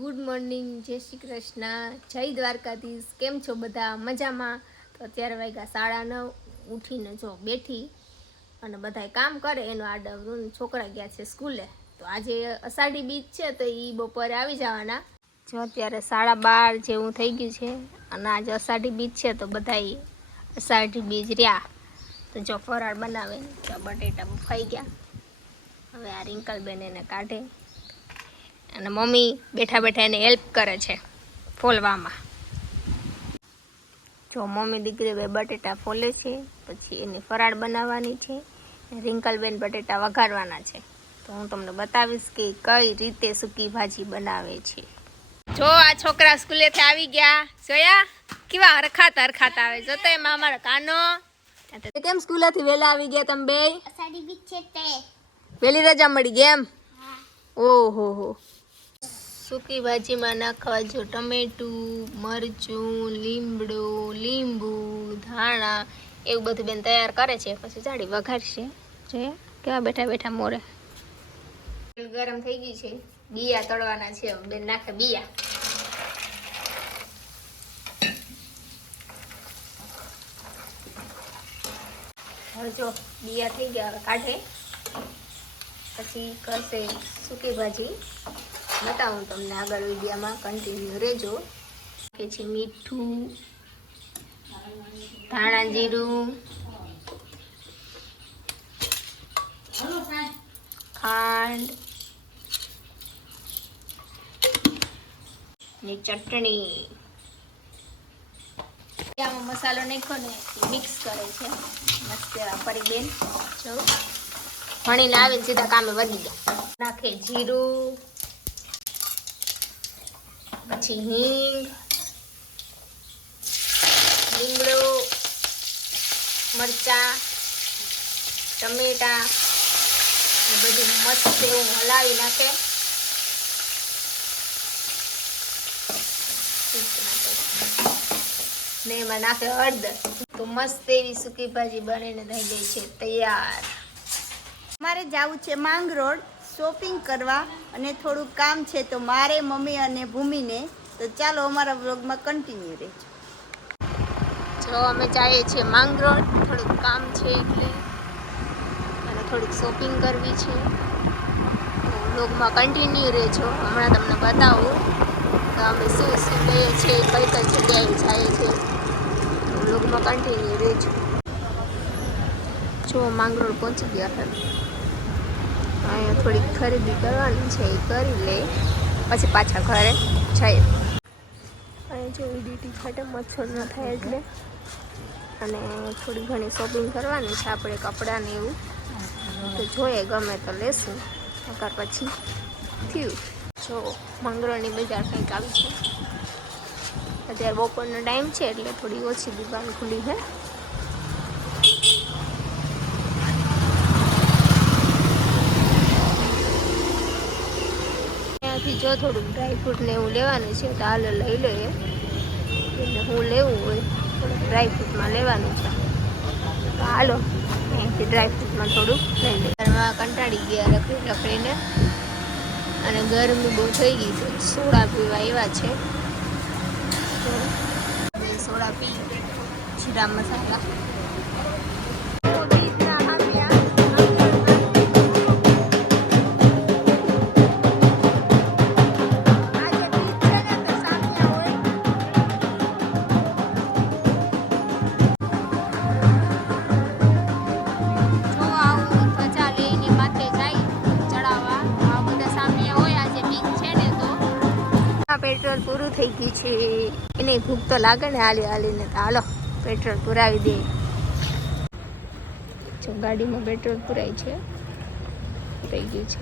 Good morning, જય શ્રી કૃષ્ણ, જય દ્વારકાધીશ। કેમ છો બધા? મજામાં? તો અત્યારે વાગ્યા 9:30 ઉઠીને જો બેઠી અને બધા કામ કરે એનો આડવરું। છોકરા ગયા છે સ્કૂલે, તો આજે અષાઢી બીજ છે તો એ બપોરે આવી જવાના। જો અત્યારે 12:30 જેવું થઈ ગયું છે અને આજે અષાઢી બીજ છે તો બધા અષાઢી બીજ રહ્યા। તો જો ફરાળ બનાવે, બટેટા બફાઈ ગયા, હવે આ રિંકલબેન એને કાઢે અને મમ્મી બેઠા બેઠા એને હેલ્પ કરે છે ફોલવામાં। જો મમ્મી દીકરી બે બટેટા ફોલે છે, પછી એની ફરાળ બનાવવાની છે। રિંકલબેન બટેટા વઘારવાના છે, તો હું તમને બતાવીશ કે કઈ રીતે સૂકી ભાજી બનાવે છે। જો આ છોકરા સ્કૂલેથી આવી ગયા, જોયા કેવા હરખાતા હરખાતા આવે। જો તો એમાં અમારો કાનો કેમ સ્કૂલેથી વહેલા આવી ગયા તમે બે? અષાઢી બીજ છે તે વહેલી રજા મળી ગઈ એમ? ઓહો હો। સૂકી ભાજીમાં નાખવા જો ટમેટું, મરચું, લીમડો, લીંબુ, ધાણા એવું બધું બેન તૈયાર કરે છે, પછી જાડી વઘારશે। જોઈએ કેવા બેઠા બેઠા મોરે। તેલ ગરમ થઈ ગયું છે, બિયા તળવાના છે, બેન નાખે બિયા। હવે જો બિયા થઈ ગયા, હવે કાઢે પછી કરશે સૂકી ભાજી। બતાવું તમને આગળ વિડીયોમાં, કન્ટિન્યુ રહેજો। કે છે મીઠું, ધાણા જીરું, ખાંડ ને ચટણી। આમાં મસાલો નાખ્યો ને મિક્સ કરે છે મસ્ત ફરી બેન। જો ભણીને આવીને સીધા કામે વધી ગયા। નાખે જીરું, પછી હિંગ, લીમડો, મરચા, ટમેટા બધું મસ્ત એવું હલાવી નાખે। ને એમાં નાખે હળદર, તો મસ્ત એવી સૂકી ભાજી બનીને થઈ ગઈ છે તૈયાર। મારે જવું છે માંગરોળ શોપિંગ કરવા અને થોડું કામ છે, તો મારે મમ્મી અને ભૂમિને, તો ચાલો અમારા વ્લોગમાં કન્ટિન્યુ રહેજો। જો અમે જઈએ છીએ માંગરોળ, થોડુંક કામ છે એટલે, અને થોડીક શોપિંગ કરવી છે, તો વ્લોગમાં કન્ટિન્યુ રહેજો। હમણાં તમને બતાવું કે અમે શું શું લઈએ છીએ, કઈ કઈ જગ્યાએ જઈએ છીએ, તો વ્લોગમાં કન્ટિન્યુ રહેજો। જો માંગરોળ પહોંચી ગયા છે, અહીંયા થોડીક ખરીદી કરવાની છે, એ કરી લે પછી પાછા ઘરે જઈએ। અહીંયા જો ઈડીટી ખાતે મચ્છર ન થાય એટલે, અને થોડી ઘણી શોપિંગ કરવાની છે આપણે, કપડાં ને એવું, તો જોઈએ ગમે તો લેશું, નકર પછી થયું। જો માંગરોળની બજાર કંઈક આવી છે, અત્યારે બપોરનો ટાઈમ છે એટલે થોડી ઓછી દુકાન ખુલી છે। ત્યાંથી જો થોડુંક ડ્રાયફ્રૂટ ને એવું લેવાનું છે, તો હાલો લઈ લઈએ। એટલે હું લેવું હોય થોડુંક ડ્રાયફ્રૂટમાં લેવાનું છે, તો હાલો અહીંથી ડ્રાયફ્રૂટમાં થોડુંક લઈ લઈએ। ઘરમાં કંટાળી ગયા રખડી રખડીને, અને ગરમી બહુ થઈ ગઈ છે, સોડા પીવા આવ્યા છે, તો સોડા પી જીરા મસાલા। પેટ્રોલ પૂરું થઈ ગયું છે, એને ભૂખ તો લાગે ને હાલી હાલીને, તો હાલો પેટ્રોલ પુરાવી દે। જો ગાડીમાં પેટ્રોલ પુરાય છે, થઈ ગયું છે,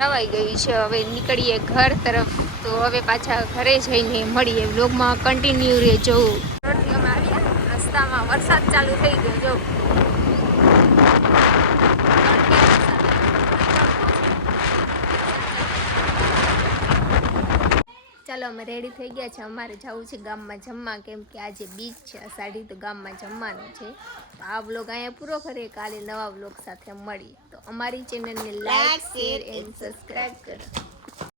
નવાઈ ગયું છે। હવે નીકળીએ ઘર તરફ, તો હવે પાછા ઘરે જઈને મળીએ। વ્લોગમાં કન્ટિન્યુ રહેજો। અમે આવ્યા રસ્તામાં વરસાદ ચાલુ થઈ ગયો, જો ચાલો અમે રેડી થઈ ગયા છે, અમારે જવું છે ગામમાં જમવા, કેમ કે આજે બીજ છે અષાઢી, તો ગામમાં જમવાનું છે। તો આ વ્લોગ અહીંયા પૂરો કરીએ, કાલે નવા વ્લોગ સાથે મળી। તો અમારી ચેનલને લાઈક, શેર એન્ડ સબસ્ક્રાઈબ કરો।